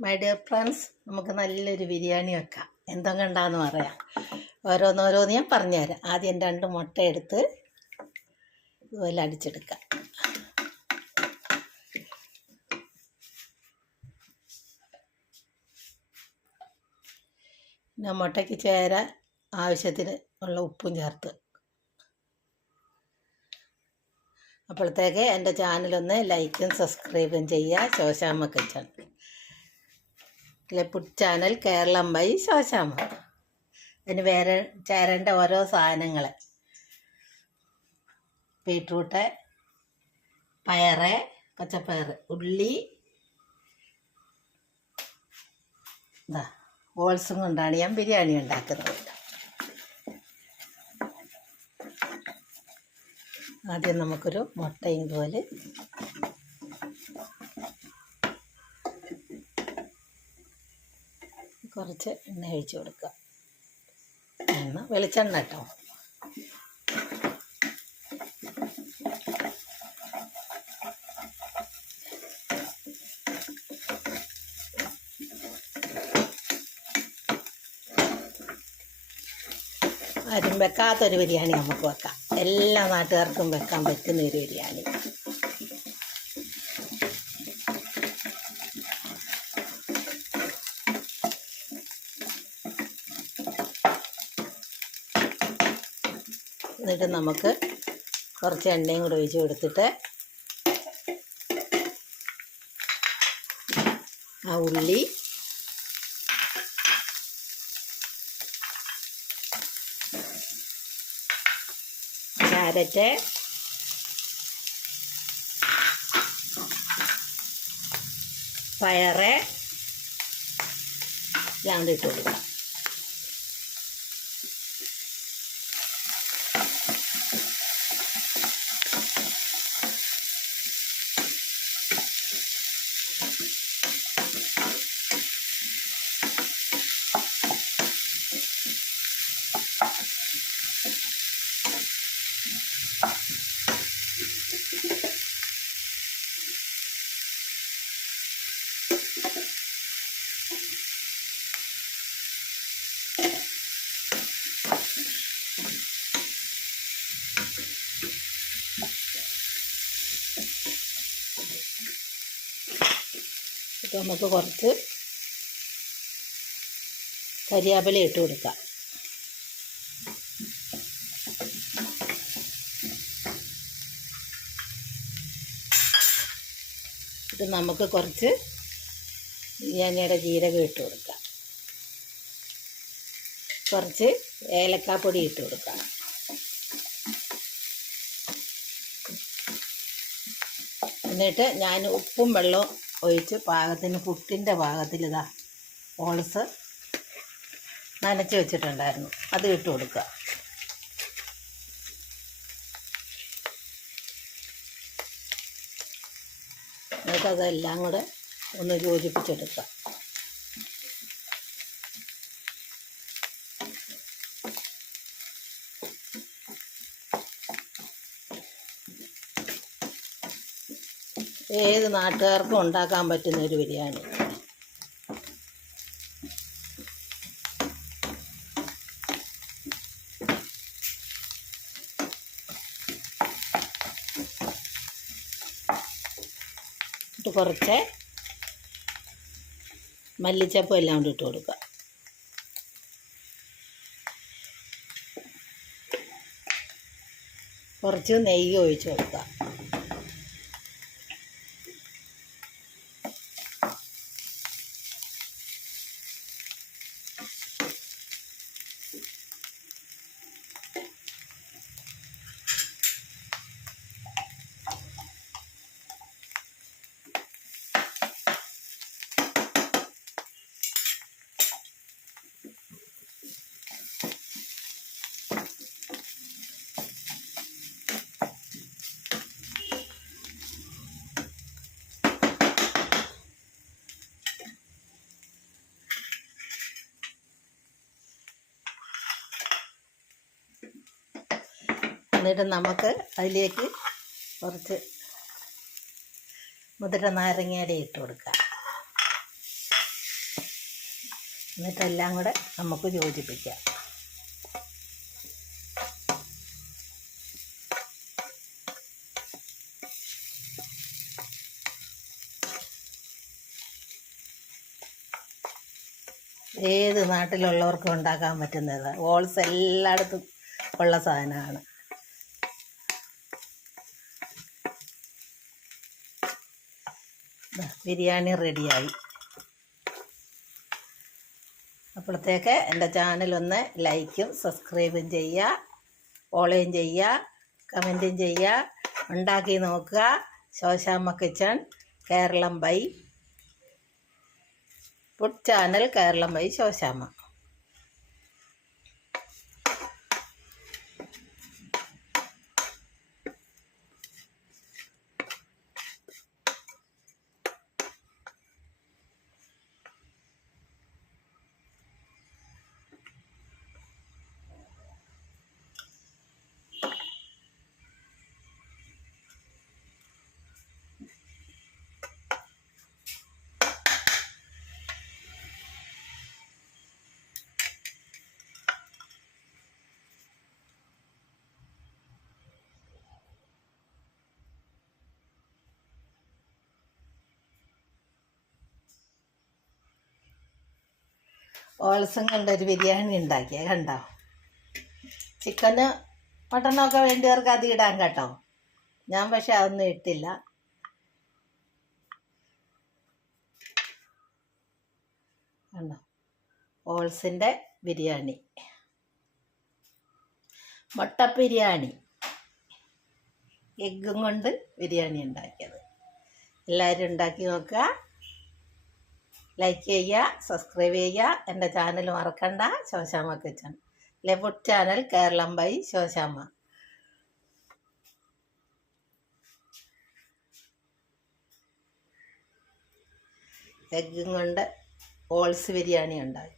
My dear friends നമുക്ക് നല്ലൊരു ബിരിയാണി വെക്കാം. എന്തൊക്കെയുണ്ടാന്ന് പറയാം. ഓരോന്നോരോന്ന് ഞാൻ പറഞ്ഞുതരാം. ആദ്യം രണ്ട് മുട്ട എടുത്ത് ഇതുപോലെ അടിച്ചെടുക്കാം. പിന്നെ മുട്ടയ്ക്ക് ചേര ആവശ്യത്തിന് ഉള്ള ഉപ്പും ചേർത്ത്. അപ്പോഴത്തേക്ക് എന്റെ ചാനലൊന്ന് ലൈക്കും സബ്സ്ക്രൈബും ചെയ്യുക. Soshamma kitchen. Food channel Keralam by Soshamma അതിന് വേറെ ചേരേണ്ട ഓരോ സാധനങ്ങൾ ബീട്രൂട്ട് പയറ് പച്ചപ്പയർ ഉള്ളി. എന്താ ഹോൾസും കൊണ്ടാണ് ഞാൻ ബിരിയാണി ഉണ്ടാക്കുന്നത് ആദ്യം നമുക്കൊരു മുട്ടയും ഇതുപോലെ കുറച്ച് എണ്ണ ഒഴിച്ച് കൊടുക്കുക. എണ്ണ വെളിച്ചെണ്ണ കേട്ടോ. ആരും വെക്കാത്തൊരു ബിരിയാണി നമുക്ക് വെക്കാം. എല്ലാ നാട്ടുകാർക്കും വെക്കാൻ പറ്റുന്ന ഒരു ബിരിയാണി. എന്നിട്ട് നമുക്ക് കുറച്ച് എണ്ണയും കൂടെ ഒഴിച്ച് കൊടുത്തിട്ട് ആ ഉള്ളി ക്യാരറ്റ് പയറ് എല്ലാം കൂടി ഇട്ട് കൊടുക്കാം. നമുക്ക് കുറച്ച് കരിയാപ്പില ഇട്ട് കൊടുക്കാം. ഇത് നമുക്ക് കുറച്ച് ബിരിയാണിയുടെ ജീരകം ഇട്ട് കൊടുക്കാം. കുറച്ച് ഏലക്കാപ്പൊടി ഇട്ട് കൊടുക്കാം. എന്നിട്ട് ഞാൻ ഉപ്പും വെള്ളവും ഒഴിച്ച് പാകത്തിന് പുട്ടിന്റെ പാകത്തിൽ ഇതാ ഓൾസ് നനച്ച് വെച്ചിട്ടുണ്ടായിരുന്നു. അത് ഇട്ട് കൊടുക്കുക. എന്നിട്ട് അതെല്ലാം കൂടെ ഒന്ന് യോജിപ്പിച്ചെടുക്കുക. ഏത് നാട്ടുകാർക്കും ഉണ്ടാക്കാൻ പറ്റുന്ന ഒരു ബിരിയാണി. കുറച്ച് മല്ലിച്ചപ്പ് എല്ലാം കൂടി ഇട്ട് കൊടുക്കുക. കുറച്ച് നെയ്യ് ഒഴിച്ച് കൊടുക്കുക. എന്നിട്ട് നമുക്ക് അതിലേക്ക് കുറച്ച് മുതിര നാരങ്ങയുടെ ഇട്ട് കൊടുക്കാം എന്നിട്ടെല്ലാം കൂടെ നമുക്ക് യോജിപ്പിക്കാം. ഏത് നാട്ടിലുള്ളവർക്കും ഉണ്ടാക്കാൻ പറ്റുന്നത്? ഓൾസ് എല്ലായിടത്തും ഉള്ള സാധനമാണ്. ബിരിയാണി റെഡിയായി. അപ്പോഴത്തേക്ക് എന്റെ ചാനലൊന്ന് ലൈക്കും സബ്സ്ക്രൈബും ചെയ്യുക ഫോളോയും ചെയ്യുക കമന്റും ചെയ്യുക ഉണ്ടാക്കി നോക്കുക. Soshamma kitchen Keralam by. Food channel Keralam by Soshamma. Awesome കണ്ടൊരു ബിരിയാണി ഉണ്ടാക്കിയ കണ്ടോ? ചിക്കന് മട്ടനൊക്കെ വേണ്ടിയവർക്ക് അത് ഇടാൻ കേട്ടോ. ഞാൻ പക്ഷെ അതൊന്നും ഇട്ടില്ല. കണ്ടോ? ഓൾസിന്റെ ബിരിയാണി. മുട്ട ബിരിയാണി. എഗ്ഗും കൊണ്ട് ബിരിയാണി ഉണ്ടാക്കിയത്. എല്ലാവരും ഉണ്ടാക്കി നോക്കുക. ലൈക്ക് ചെയ്യുക സബ്സ്ക്രൈബ് ചെയ്യുക. എന്റെ ചാനൽ മറക്കണ്ട. ശോശാമ്മ കിച്ചൺ. അല്ലെ food channel Keralam by Soshamma. എഗ്ഗും കൊണ്ട് ഓൾസ് ബിരിയാണി ഉണ്ടാക്കുക